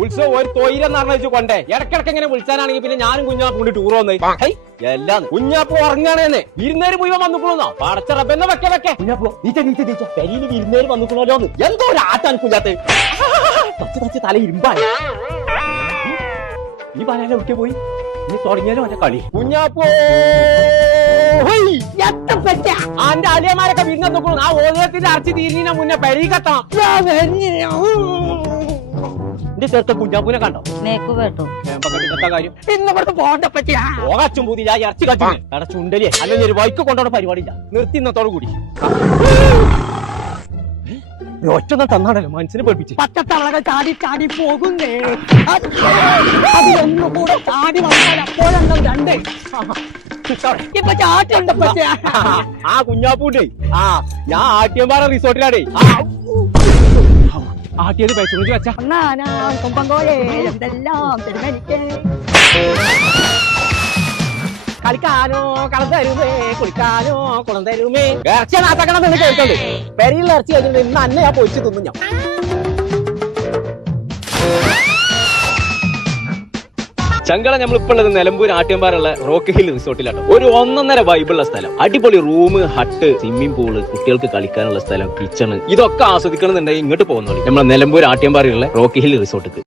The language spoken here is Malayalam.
ഉത്സവം ഒരു തൊയിലെന്ന് പറഞ്ഞു കൊണ്ടേ. ഇടക്കിടക്ക് ഇങ്ങനെ വിളിച്ചാനാണെങ്കിൽ പിന്നെ ഞാനും കുഞ്ഞാപ്പ് കൊണ്ട് ടൂർ വന്നേ. ഹൈ എല്ലാം കുഞ്ഞാപ്പ് ഉറങ്ങണേന്ന്. വിരുന്നേര് മുഴുവൻ വന്നുക്കുള്ളൂന്നാ പടച്ച റബ്ബെന്ന് വെക്കെ വെക്കെ. കുഞ്ഞാപ്പോ നീച്ച നീച്ച നീച്ച പെരിയിൽ വിരുന്നേര് വന്നുക്കുള്ളോന്ന് എന്തോ ഒരു ആറ്റാൻ കുഞ്ഞാത്ത് തച്ച് തച്ച് തല ഇരുമ്പായി ഈ പറയാൻ ഒക്കെ പോയി? നീ തുടങ്ങിയാലോ അന്റെ കളി? കുഞ്ഞാപ്പോ. അലിയമാരൊക്കെ അന്റെ അലിയന്മാരൊക്കെ വിരുന്ന് നോക്കണം ആ ഓലത്തിന്റെ അറച്ചു തീരുന്നതിനെ മുന്നേ പെരി കത്തണം എന്റെ ചെറുക്ക കുഞ്ഞാപ്പൂനെ കണ്ടോ? നേക്ക് കേട്ടോ. കാര്യം? ഇന്നിവിടുന്ന് പോണ്ട പറ്റിയാ പോകാച്ചും പൂതി ഞാൻ ഇറച്ചി കച്ചു അവിടെ ചുണ്ടലിയെ അല്ലെങ്കിൽ ഒരു വൈക്ക് കൊണ്ടോടെ പരിപാടിയില്ല നിർത്തി ഇന്നത്തോടു കൂടി. ഒറ്റ തന്നാണല്ലോ മനസ്സിനെ പഠിപ്പിച്ച്. പച്ചത്തവളകൾ ചാടി ചാടി പോകുന്നേ. അതിലൊന്നും കൂടെ ചാടി വന്നാൽ അപ്പോഴെണ്ണം രണ്ട്. ഇപ്പൊ ചാട്ടുണ്ട് ആ കുഞ്ഞാപ്പൂണ്ടേ ആ ഞാൻ ആട്ടിയമ്പാറ റിസോർട്ടിലാടേ ആട്ടിയത് പൈസ വെച്ച. കളിക്കാനോ കളം തരുമേ കുളിക്കാനോ കുളം തരുമേ. ഇറച്ചി നാത്തക്കണം എന്ന് കേൾക്കണ്ട് പെരിയിൽ ഇറച്ചി കഴിഞ്ഞിട്ട് ഇന്ന് അന്നെ ഞാൻ പൊരിച്ച് തിന്നു ഞാൻ. ചങ്കള നമ്മളിപ്പോൾ ഉള്ളത് നിലമ്പൂർ ആട്ടിയമ്പാറുള്ള റോക്ക് ഹിൽ റിസോർട്ടിലാണ് ഒരു ഒന്നൊന്നര വൈബുള്ള സ്ഥലം. അടിപൊളി റൂം ഹട്ട് സ്വിമ്മിംഗ് പൂൾ കുട്ടികൾക്ക് കളിക്കാനുള്ള സ്ഥലം കിച്ചൺ ഇതൊക്കെ ആസ്വദിക്കണമെന്നുണ്ടെങ്കിൽ ഇങ്ങോട്ട് പോകുന്നുള്ളൂ നമ്മളെ നിലമ്പൂർ ആട്ടിയമ്പാറയുള്ള റോക്ക് ഹിൽ റിസോർട്ടിക്ക്.